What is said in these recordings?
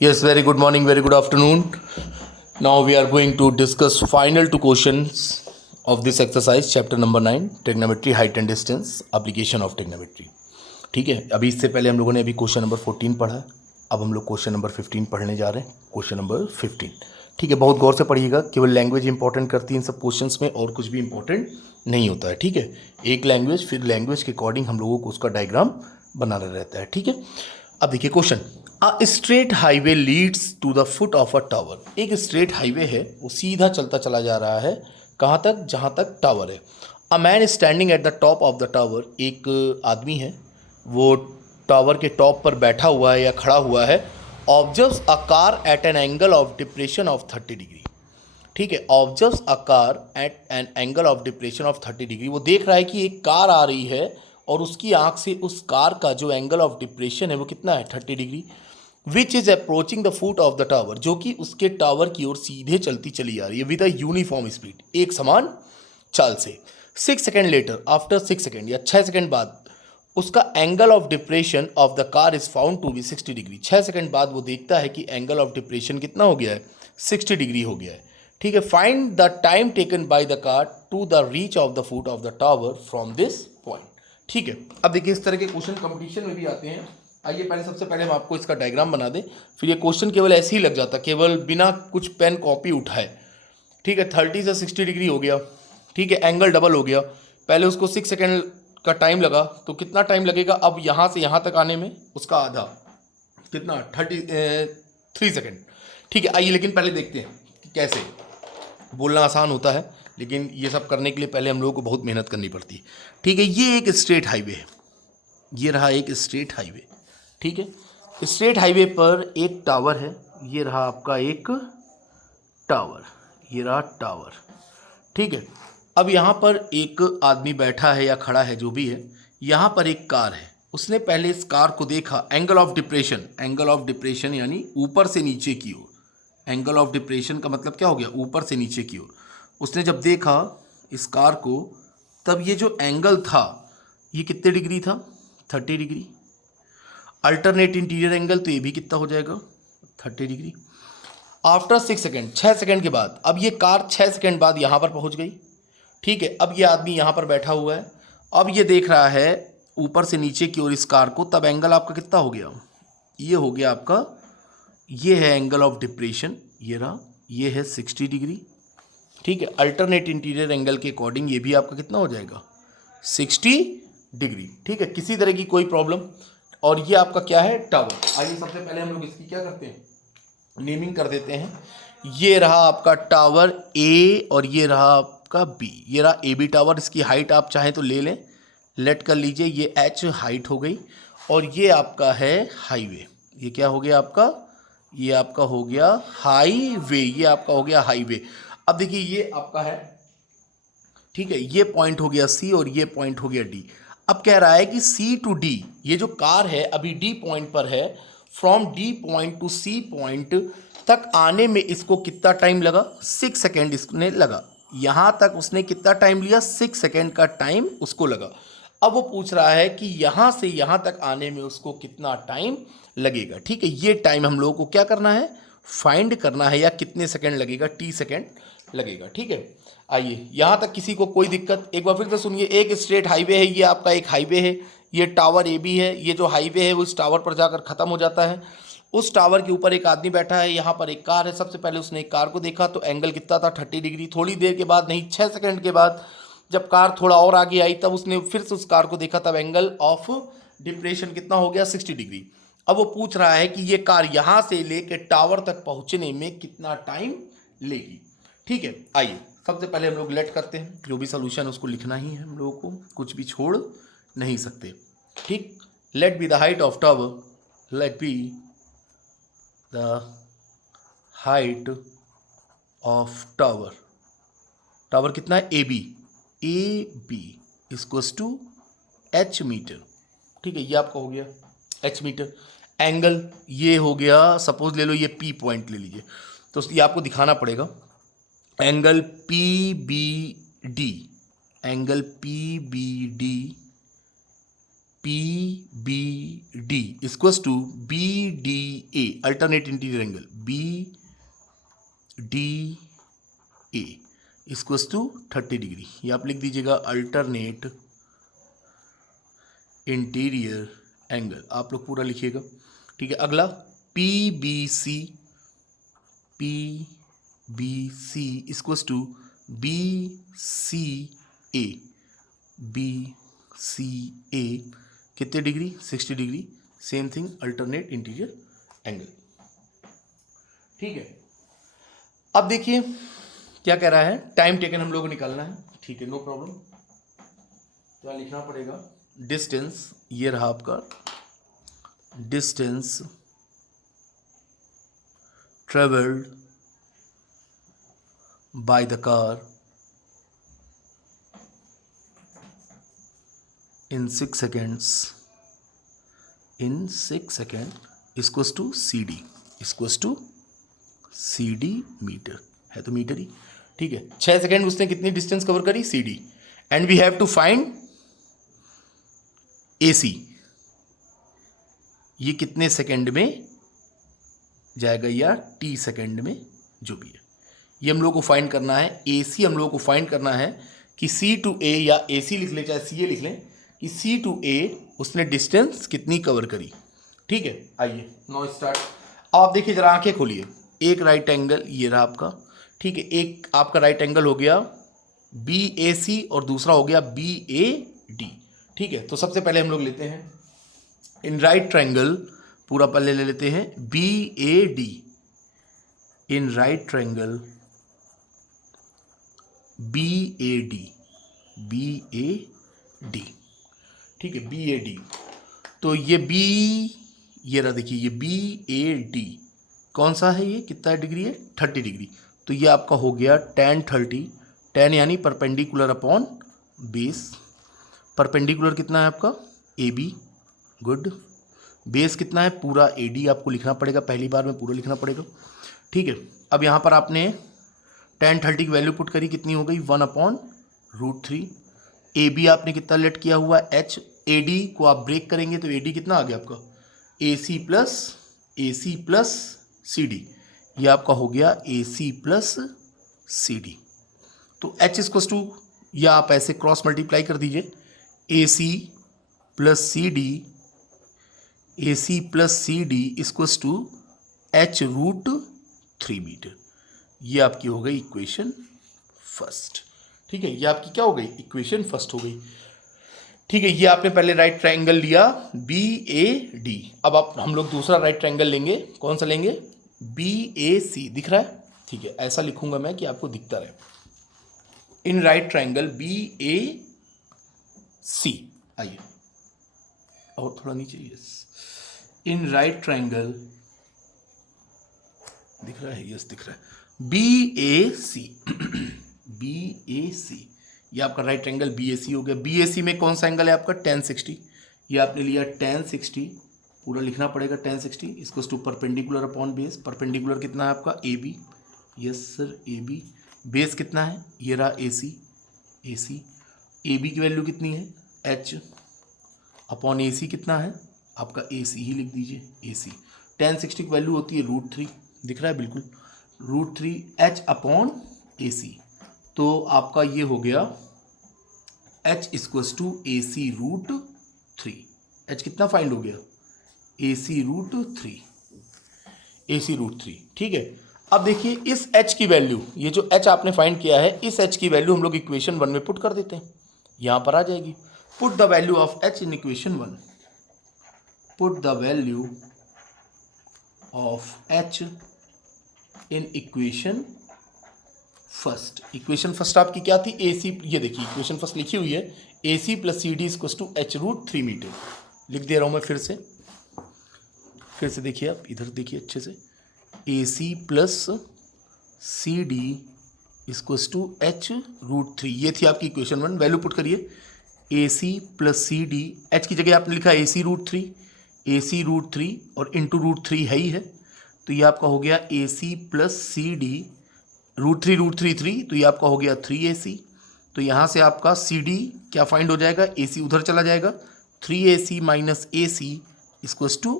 Yes, very good morning, very good afternoon. Now we are going to discuss final two questions of this exercise, chapter number 9, trigonometry, height and distance, application of trigonometry. ठीक है, अभी इससे पहले हम लोगों ने अभी question number 14 पढ़ा है। अब हम लोग क्वेश्चन नंबर 15 पढ़ने जा रहे हैं, क्वेश्चन नंबर 15। ठीक है, बहुत गौर से पढ़िएगा, केवल लैंग्वेज इंपॉर्टेंट करती है इन सब क्वेश्चंस में, और कुछ भी इंपॉर्टेंट नहीं होता है। ठीक है, एक लैंग्वेज, फिर लैंग्वेज के अकॉर्डिंग हम लोगों को उसका डायग्राम बनाना रहता है। ठीक है, अब देखिए question, a straight highway leads to the foot of a tower. एक स्ट्रेट हाईवे है, वो सीधा चलता चला जा रहा है, कहाँ तक? जहाँ तक टावर है। A man standing at the top of the tower, एक आदमी है, वो टावर के टॉप पर बैठा हुआ है या खड़ा हुआ है। Observes a car eight an angle of depression of 30 degree. ठीक है, observes a car eight an angle of depression of 30 degree. वो देख रहा है कि एक कार आ रही है और उसकी आंख से उस कार का जो एंगल ऑफ डिप्रेशन है वो कितना है? 30 degree. Which is approaching the foot of the tower, जो कि उसके टावर की ओर सीधे चलती चली आ रही है विद अ यूनिफॉर्म स्पीड, एक समान चाल से। 6 सेकेंड लेटर, आफ्टर 6 सेकेंड या 6 सेकेंड बाद, उसका angle of depression of the car is found to be 60 degree. 6 second बाद वो देखता है कि एंगल ऑफ डिप्रेशन कितना हो गया है? 60 डिग्री हो गया है। ठीक है, find the time taken by the car to the reach of the foot of the tower from this point. ठीक है, अब देखिए इस तरह के क्वेश्चन कंपटीशन में भी आते हैं। आइए पहले सबसे पहले हम आपको इसका डायग्राम बना दें, फिर ये क्वेश्चन केवल ऐसे ही लग जाता, केवल बिना कुछ पेन कॉपी उठाए। ठीक है, 30 से 60 डिग्री हो गया। ठीक है, एंगल डबल हो गया। पहले उसको 6 सेकेंड का टाइम लगा, तो कितना टाइम लगेगा अब यहाँ से यहाँ तक आने में? उसका आधा, कितना? 33 सेकेंड। ठीक है, आइए लेकिन पहले देखते हैं कि कैसे। बोलना आसान होता है, लेकिन ये सब करने के लिए पहले हम लोगों को बहुत मेहनत करनी पड़ती है। ठीक है, ये एक स्ट्रेट हाईवे है, ये रहा एक स्ट्रेट हाईवे। ठीक है, स्ट्रेट हाईवे पर एक टावर है, ये रहा आपका एक टावर, ये रहा टावर। ठीक है, अब यहाँ पर एक आदमी बैठा है या खड़ा है, जो भी है। यहाँ पर एक कार है, उसने पहले इस कार को देखा, angle of depression, angle of depression यानी ऊपर से नीचे की ओर। एंगल ऑफ डिप्रेशन का मतलब क्या हो गया? ऊपर से नीचे की ओर। उसने जब देखा इस कार को, तब ये जो एंगल था ये कितने डिग्री था? 30 डिग्री। अल्टरनेट इंटीरियर एंगल, तो ये भी कितना हो जाएगा? 30 डिग्री। आफ्टर 6 सेकेंड, 6 सेकेंड के बाद, अब ये कार 6 सेकेंड बाद यहाँ पर पहुँच गई। ठीक है, अब ये आदमी यहाँ पर बैठा हुआ है, अब ये देख रहा है ऊपर से नीचे की ओर इस कार को, तब एंगल आपका कितना हो गया? ये हो गया आपका, ये है एंगल ऑफ डिप्रेशन, ये रहा, ये है 60 डिग्री। ठीक है, अल्टरनेट इंटीरियर एंगल के अकॉर्डिंग ये भी आपका कितना हो जाएगा? 60 डिग्री। ठीक है, किसी तरह की कोई प्रॉब्लम। और ये आपका क्या है? टावर। आइए सबसे पहले हम लोग इसकी क्या करते हैं? नेमिंग कर देते हैं। ये रहा आपका टावर ए और ये रहा आपका बी, ये रहा ए बी टावर। इसकी हाइट आप चाहें तो ले लें, लेट कर लीजिए, ये एच हाइट हो गई। और ये आपका है हाईवे, ये क्या हो गया आपका? ये आपका हो गया हाईवे, ये आपका हो गया हाईवे। अब देखिए ये आपका है, ठीक है, ये पॉइंट हो गया सी और ये पॉइंट हो गया डी। अब कह रहा है कि सी टू डी, ये जो कार है अभी डी पॉइंट पर है, from D point to C point तक आने में इसको कितना टाइम लगा? 6 सेकेंड इसने लगा। यहाँ तक उसने कितना टाइम लिया? 6 सेकेंड का टाइम उसको लगा। अब वो पूछ रहा है कि यहाँ से यहाँ तक आने में उसको कितना टाइम लगेगा। ठीक है, ये टाइम हम लोगों को क्या करना है? फाइंड करना है, या कितने सेकेंड लगेगा? टी सेकेंड लगेगा। ठीक है, आइए यहाँ तक किसी को कोई दिक्कत? एक बार फिर से सुनिए, एक स्ट्रेट हाईवे है, ये आपका एक हाईवे है, ये टावर ए बी है। ये जो हाईवे है वो इस टावर पर जाकर ख़त्म हो जाता है। उस टावर के ऊपर एक आदमी बैठा है, यहाँ पर एक कार है। सबसे पहले उसने एक कार को देखा, तो एंगल कितना था? 30 डिग्री। थोड़ी देर के बाद, नहीं 6 सेकेंड के बाद, जब कार थोड़ा और आगे आई, तब उसने फिर से उस कार को देखा, तब एंगल ऑफ डिप्रेशन कितना हो गया? 60 डिग्री। अब वो पूछ रहा है कि ये कार यहाँ से लेके टावर तक पहुँचने में कितना टाइम लेगी। ठीक है, आइए सबसे पहले हम लोग लेट करते हैं, जो भी सोल्यूशन उसको लिखना ही है हम लोगों को, कुछ भी छोड़ नहीं सकते। ठीक, let be the height of tower, let be the height of tower. Tower कितना है? A B equals to H meter. ठीक है, ये आपका हो गया एच मीटर। एंगल ये हो गया, सपोज ले लो ये पी पॉइंट ले लीजिए, तो ये आपको दिखाना पड़ेगा। Angle P B D, angle P B D, P B D equals to B D A, alternate interior angle B D A equals to 30 degree. ये आप लिख दीजिएगा अल्टरनेट इंटीरियर एंगल, आप लोग पूरा लिखिएगा, ठीक है। अगला P B C equals to B C A कितने degree, 60 degree. Same thing alternate interior angle, ठीक है। अब देखिए क्या कह रहा है, टाइम टेकन हम लोग को निकालना है, ठीक है, नो प्रॉब्लम। क्या लिखना पड़ेगा, डिस्टेंस, ये रहा आपका distance travelled by the car in 6 seconds equals to C D meter, है तो मीटर ही, ठीक है। 6 सेकेंड उसने कितनी डिस्टेंस कवर करी, C D, and we have to find A C, ये कितने सेकेंड में जाएगा या टी सेकेंड में, जो भी है ये हम लोग को फाइंड करना है। ए सी हम लोग को फाइंड करना है कि सी टू ए, या ए सी लिख लें चाहे सी ए लिख लें, कि सी टू ए उसने डिस्टेंस कितनी कवर करी, ठीक है। आइए नो स्टार्ट। अब आप देखिए जरा, आंखें खोलिए, एक राइट एंगल ये रहा आपका, ठीक है, एक आपका राइट एंगल हो गया बी ए सी और दूसरा हो गया बी ए डी, ठीक है। तो सबसे पहले हम लोग लेते हैं इन राइट ट्रायंगल, पूरा पहले ले लेते हैं B A D, in right triangle B A D, ठीक है, बी ए डी। तो ये बी, ये रहा देखिए, ये बी ए डी कौन सा है, ये कितना डिग्री है, 30 डिग्री। तो ये आपका हो गया tan 30, tan यानी परपेंडिकुलर अपॉन बेस, परपेंडिकुलर कितना है आपका ए बी, गुड, बेस कितना है पूरा ए डी, आपको लिखना पड़ेगा, पहली बार में पूरा लिखना पड़ेगा, ठीक है। अब यहाँ पर आपने tan 30 की वैल्यू पुट करी, कितनी हो गई 1/√3। ए बी आपने कितना लेट किया हुआ एच, ए डी को आप ब्रेक करेंगे तो ए डी कितना आ गया आपका ए सी प्लस सी डी, ये आपका हो गया A C plus C D. तो एच इक्वल्स टू, या आप ऐसे क्रॉस मल्टीप्लाई कर दीजिए, A C plus C D equals to h√3 metre. ये आपकी हो गई इक्वेशन फर्स्ट, ठीक है, ये आपकी क्या हो गई, इक्वेशन फर्स्ट हो गई, ठीक है। ये आपने पहले राइट ट्रायंगल लिया बी ए डी, अब आप हम लोग दूसरा राइट ट्रायंगल लेंगे, कौन सा लेंगे, बी ए सी, दिख रहा है, ठीक है, ऐसा लिखूंगा मैं कि आपको दिखता रहे, इन राइट ट्रायंगल बी ए सी। आइए और थोड़ा नीचे, यस, इन राइट ट्रायंगल, दिख रहा है, यस दिख रहा है, बी ए सी, ये आपका राइट एंगल बी ए सी हो गया। बी ए सी में कौन सा एंगल है आपका tan 60, ये आपने लिया tan 60, पूरा लिखना पड़ेगा tan 60 इसको to perpendicular upon base, perpendicular कितना है आपका A B, yes sir A B, base कितना है, ये रहा ए सी, ए बी की वैल्यू कितनी है एच अपॉन ए सी कितना है आपका ए सी ही लिख दीजिए, ए सी। tan 60 की वैल्यू होती है √3, दिख रहा है बिल्कुल, √3 एच अपॉन ए सी, तो आपका ये हो गया h equals to A C √3, h कितना फाइंड हो गया ए सी √3, ठीक है। अब देखिए इस h की वैल्यू, ये जो h आपने फाइंड किया है, इस h की वैल्यू हम लोग इक्वेशन 1 में पुट कर देते हैं, यहाँ पर आ जाएगी, put the value of h in equation 1, put the value of h in equation first. Equation first आपकी क्या थी, ए सी, ये देखिए इक्वेशन फर्स्ट लिखी हुई है A C plus C D equals to h√3 metre, लिख दे रहा हूँ मैं फिर से देखिए, आप इधर देखिए अच्छे से, A C plus C D equals to h√3, ये थी आपकी इक्वेशन 1, वैल्यू पुट करिए A C plus C D, H की जगह आपने लिखा ए सी √3 और इंटू √3 है ही है, तो ये आपका हो गया A C plus C D, √3 तो ये आपका हो गया 3ac, तो यहाँ से आपका सी डी क्या फाइंड हो जाएगा, ए सी उधर चला जाएगा, 3ac minus A C equals to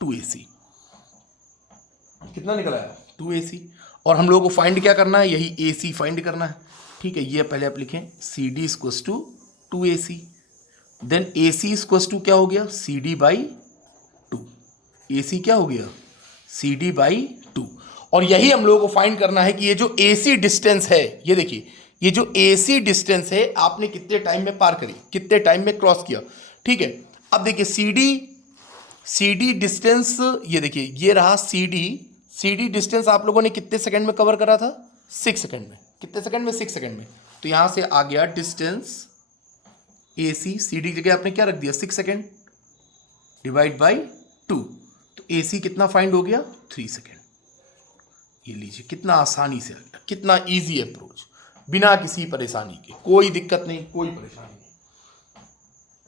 2ac, कितना निकल आया 2AC। और हम लोगों को फाइंड क्या करना है, यही AC फाइंड करना है। ठीक है, ये पहले आप लिखें CD equals to 2AC, then AC equals to क्या हो गया CD बाई 2। AC क्या हो गया CD बाई 2। और यही हम लोगों को फाइंड करना है कि ये जो AC डिस्टेंस है, ये देखिए ये जो AC डिस्टेंस है आपने कितने टाइम में पार करी, कितने टाइम में क्रॉस किया। ठीक है, अब देखिए CD डिस्टेंस, ये देखिए ये रहा CD डिस्टेंस आप लोगों ने कितने सेकंड में कवर करा था, 6 सेकंड में। कितने सेकंड में, 6 सेकंड में। तो यहां से आ गया डिस्टेंस AC, CD जगह आपने क्या रख दिया 6 सेकंड डिवाइड बाई 2, तो AC कितना फाइंड हो गया 3 सेकंड। ये लीजिए कितना आसानी से आ गया, कितना इजी अप्रोच, बिना किसी परेशानी के, कोई दिक्कत नहीं, कोई परेशानी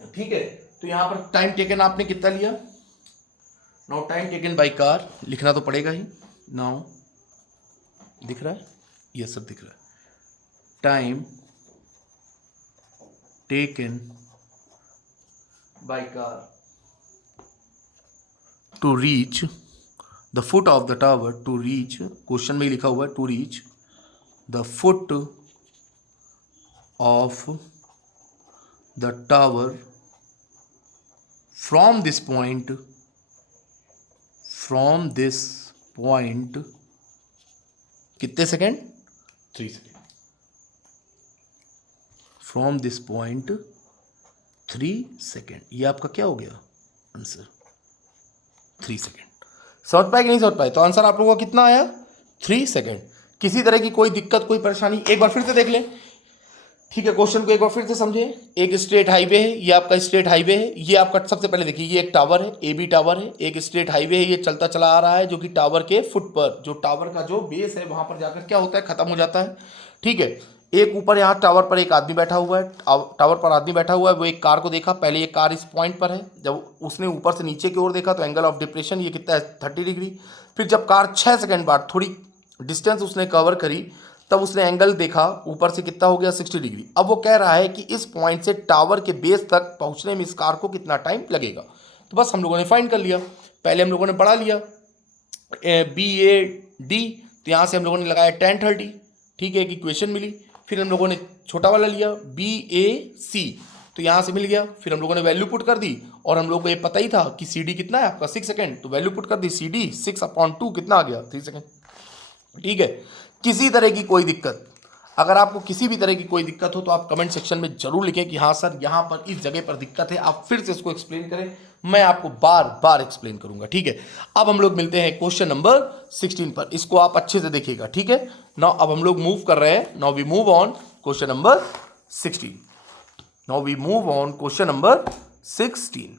नहीं। ठीक है, तो यहां पर टाइम टेकन आपने कितना लिया, now time taken by car लिखना तो पड़ेगा ही। नाउ दिख रहा है, ये सब दिख रहा है। Time taken by car to reach the foot of the tower, to reach, question में ही लिखा हुआ है to reach the foot of the tower from this point कितने second 3 second, from this point 3 second. ये आपका क्या हो गया आंसर 3 सेकेंड। समझ पाए कि नहीं समझ पाए, तो आंसर आप लोगों का कितना आया 3 सेकेंड। किसी तरह की कोई दिक्कत, कोई परेशानी, एक बार फिर से देख लें। ठीक है, क्वेश्चन को एक बार फिर से समझे। एक स्ट्रेट हाईवे है, ये आपका स्ट्रेट हाईवे है, ये आपका सबसे पहले देखिए ये एक टावर है, AB टावर है, एक स्ट्रेट हाईवे है, ये चलता चला आ रहा है जो कि टावर के फुट पर, जो टावर का जो बेस है वहां पर जाकर क्या होता है, खत्म हो जाता है। ठीक है, एक ऊपर यहाँ टावर पर एक आदमी बैठा हुआ है, टावर पर आदमी बैठा हुआ है, वो एक कार को देखा। पहले ये कार इस पॉइंट पर है, जब उसने ऊपर से नीचे की ओर देखा तो एंगल ऑफ डिप्रेशन ये कितना है 30 डिग्री। फिर जब कार 6 सेकंड बाद थोड़ी डिस्टेंस उसने कवर करी, तब उसने एंगल देखा ऊपर से कितना हो गया 60 डिग्री। अब वो कह रहा है कि इस पॉइंट से टावर के बेस तक पहुंचने में इस कार को कितना टाइम लगेगा। तो बस हम लोगों ने फाइंड कर लिया। पहले हम लोगों ने पढ़ा लिया BAD, तो यहाँ से हम लोगों ने लगाया 10:30। ठीक है, एक इक्वेशन मिली। फिर हम लोगों ने छोटा वाला लिया BAC, तो यहाँ से मिल गया। फिर हम लोगों ने वैल्यू पुट कर दी, और हम लोग को ये पता ही था कि CD कितना है आपका 6 सेकंड, तो वैल्यू पुट कर दी CD 6/2 कितना आ गया 3 सेकंड। ठीक है, किसी तरह की कोई दिक्कत, अगर आपको किसी भी तरह की कोई दिक्कत हो तो आप कमेंट सेक्शन में जरूर लिखें कि हाँ सर यहाँ पर इस जगह पर दिक्कत है, आप फिर से इसको एक्सप्लेन करें, मैं आपको बार बार एक्सप्लेन करूंगा। ठीक है, अब हम लोग मिलते हैं क्वेश्चन नंबर 16 पर, इसको आप अच्छे से देखिएगा। ठीक है, नाउ अब हम लोग मूव कर रहे हैं, now we move on question number 16। Now we move on question number 16।